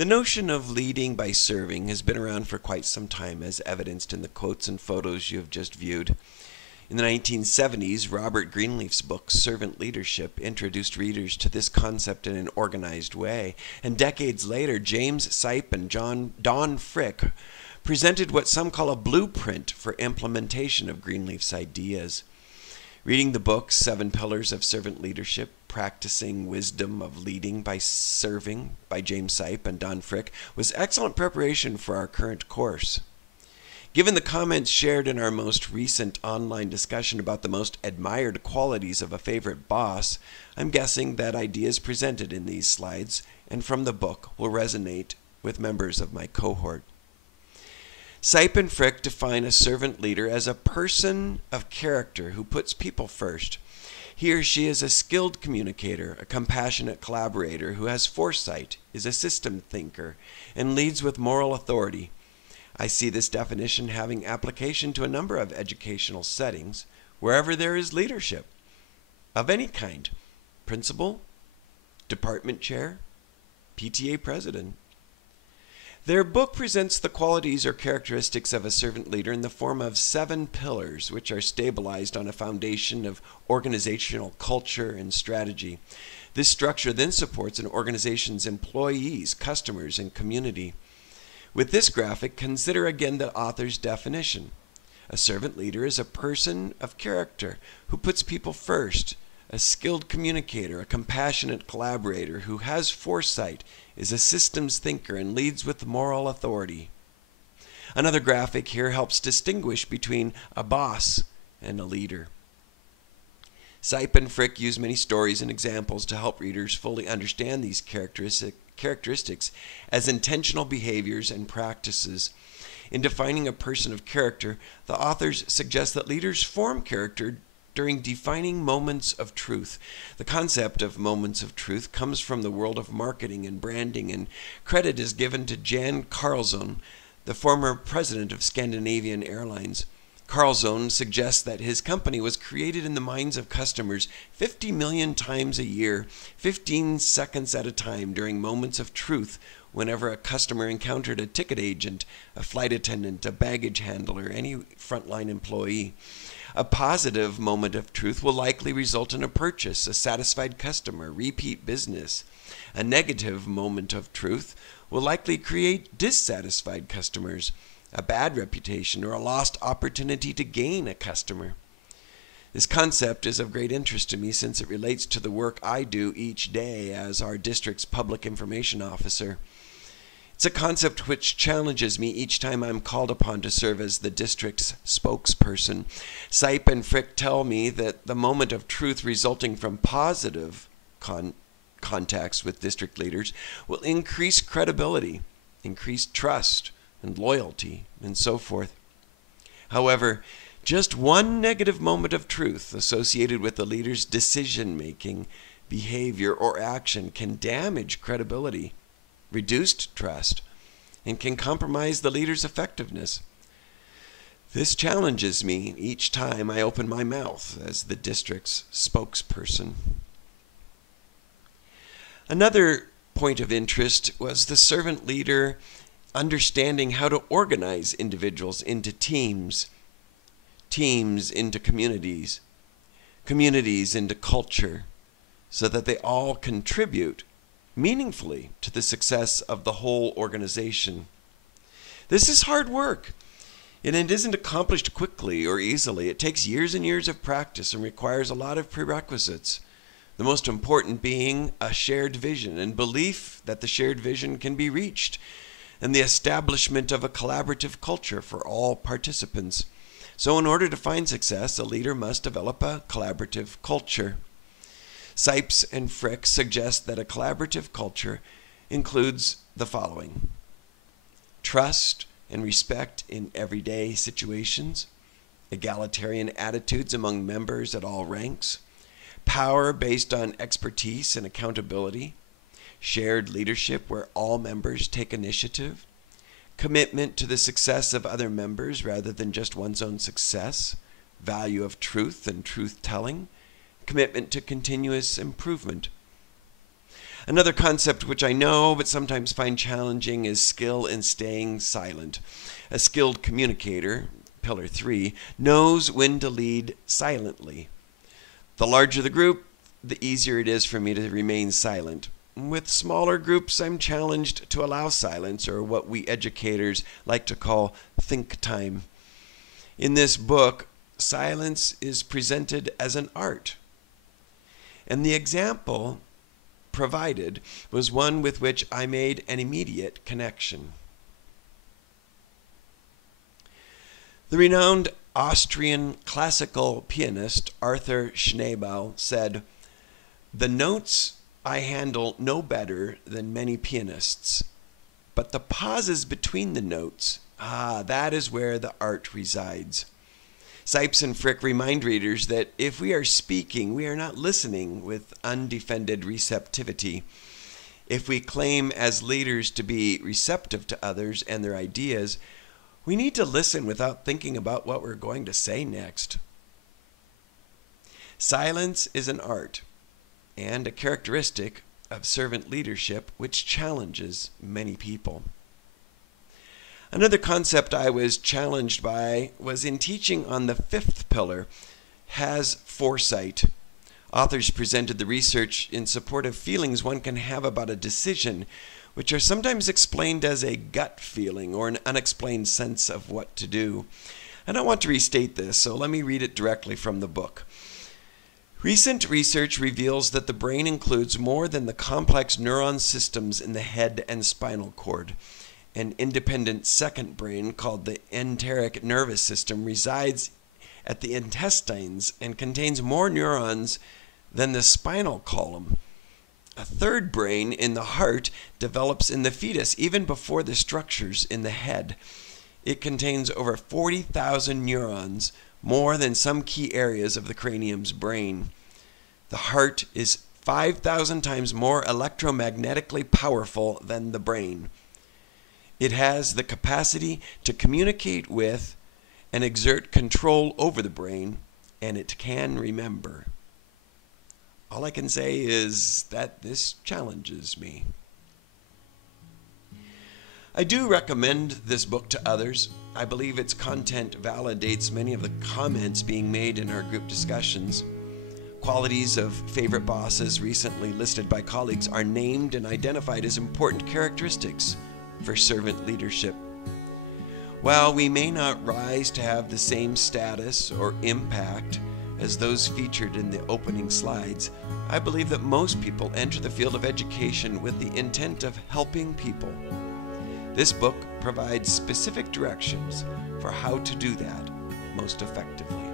The notion of leading by serving has been around for quite some time, as evidenced in the quotes and photos you have just viewed. In the 1970s, Robert Greenleaf's book, Servant Leadership, introduced readers to this concept in an organized way. And decades later, James Sipe and Don Frick presented what some call a blueprint for implementation of Greenleaf's ideas. Reading the book, 7 Pillars of Servant Leadership, Practicing Wisdom of Leading by Serving by James Sipe and Don Frick was excellent preparation for our current course. Given the comments shared in our most recent online discussion about the most admired qualities of a favorite boss, I'm guessing that ideas presented in these slides and from the book will resonate with members of my cohort. Sipe and Frick define a servant leader as a person of character who puts people first. He or she is a skilled communicator, a compassionate collaborator who has foresight, is a system thinker, and leads with moral authority. I see this definition having application to a number of educational settings, wherever there is leadership of any kind: principal, department chair, PTA president. Their book presents the qualities or characteristics of a servant leader in the form of 7 pillars, which are stabilized on a foundation of organizational culture and strategy. This structure then supports an organization's employees, customers, and community. With this graphic, consider again the author's definition. A servant leader is a person of character who puts people first, a skilled communicator, a compassionate collaborator who has foresight, is a systems thinker, and leads with moral authority. Another graphic here helps distinguish between a boss and a leader. Sipe and Frick use many stories and examples to help readers fully understand these characteristics as intentional behaviors and practices. In defining a person of character, the authors suggest that leaders form character during defining moments of truth. The concept of moments of truth comes from the world of marketing and branding, and credit is given to Jan Carlzon, the former president of Scandinavian Airlines. Carlzon suggests that his company was created in the minds of customers 50 million times a year, 15 seconds at a time, during moments of truth, whenever a customer encountered a ticket agent, a flight attendant, a baggage handler, any frontline employee. A positive moment of truth will likely result in a purchase, a satisfied customer, repeat business. A negative moment of truth will likely create dissatisfied customers, a bad reputation, or a lost opportunity to gain a customer. This concept is of great interest to me since it relates to the work I do each day as our district's public information officer. It's a concept which challenges me each time I'm called upon to serve as the district's spokesperson. Sipe and Frick tell me that the moment of truth resulting from positive contacts with district leaders will increase credibility, increase trust, and loyalty, and so forth. However, just one negative moment of truth associated with the leader's decision-making, behavior, or action can damage credibility, reduce trust, and can compromise the leader's effectiveness. This challenges me each time I open my mouth as the district's spokesperson. Another point of interest was the servant leader understanding how to organize individuals into teams, teams into communities, communities into culture, so that they all contribute meaningfully to the success of the whole organization. This is hard work, and it isn't accomplished quickly or easily. It takes years and years of practice and requires a lot of prerequisites, the most important being a shared vision and belief that the shared vision can be reached, and the establishment of a collaborative culture for all participants. So in order to find success, a leader must develop a collaborative culture. Sipes and Frick suggest that a collaborative culture includes the following: trust and respect in everyday situations, egalitarian attitudes among members at all ranks, power based on expertise and accountability, shared leadership where all members take initiative, commitment to the success of other members rather than just one's own success, value of truth and truth-telling, commitment to continuous improvement. Another concept which I know but sometimes find challenging is skill in staying silent. A skilled communicator, pillar 3, knows when to lead silently. The larger the group, the easier it is for me to remain silent. With smaller groups, I'm challenged to allow silence, or what we educators like to call think time. In this book, silence is presented as an art. And the example provided was one with which I made an immediate connection. The renowned Austrian classical pianist Arthur Schnabel said, "The notes I handle no better than many pianists, but the pauses between the notes, that is where the art resides." Sipes and Frick remind readers that if we are speaking, we are not listening with undefended receptivity. If we claim as leaders to be receptive to others and their ideas, we need to listen without thinking about what we're going to say next. Silence is an art and a characteristic of servant leadership which challenges many people. Another concept I was challenged by was in teaching on the 5th pillar, has foresight. Authors presented the research in support of feelings one can have about a decision, which are sometimes explained as a gut feeling or an unexplained sense of what to do. I don't want to restate this, so let me read it directly from the book. Recent research reveals that the brain includes more than the complex neuron systems in the head and spinal cord. An independent second brain called the enteric nervous system resides at the intestines and contains more neurons than the spinal column. A third brain in the heart develops in the fetus even before the structures in the head. It contains over 40,000 neurons, more than some key areas of the cranium's brain. The heart is 5,000 times more electromagnetically powerful than the brain. It has the capacity to communicate with and exert control over the brain, and it can remember. All I can say is that this challenges me. I do recommend this book to others. I believe its content validates many of the comments being made in our group discussions. Qualities of favorite bosses recently listed by colleagues are named and identified as important characteristics for servant leadership. While we may not rise to have the same status or impact as those featured in the opening slides, I believe that most people enter the field of education with the intent of helping people. This book provides specific directions for how to do that most effectively.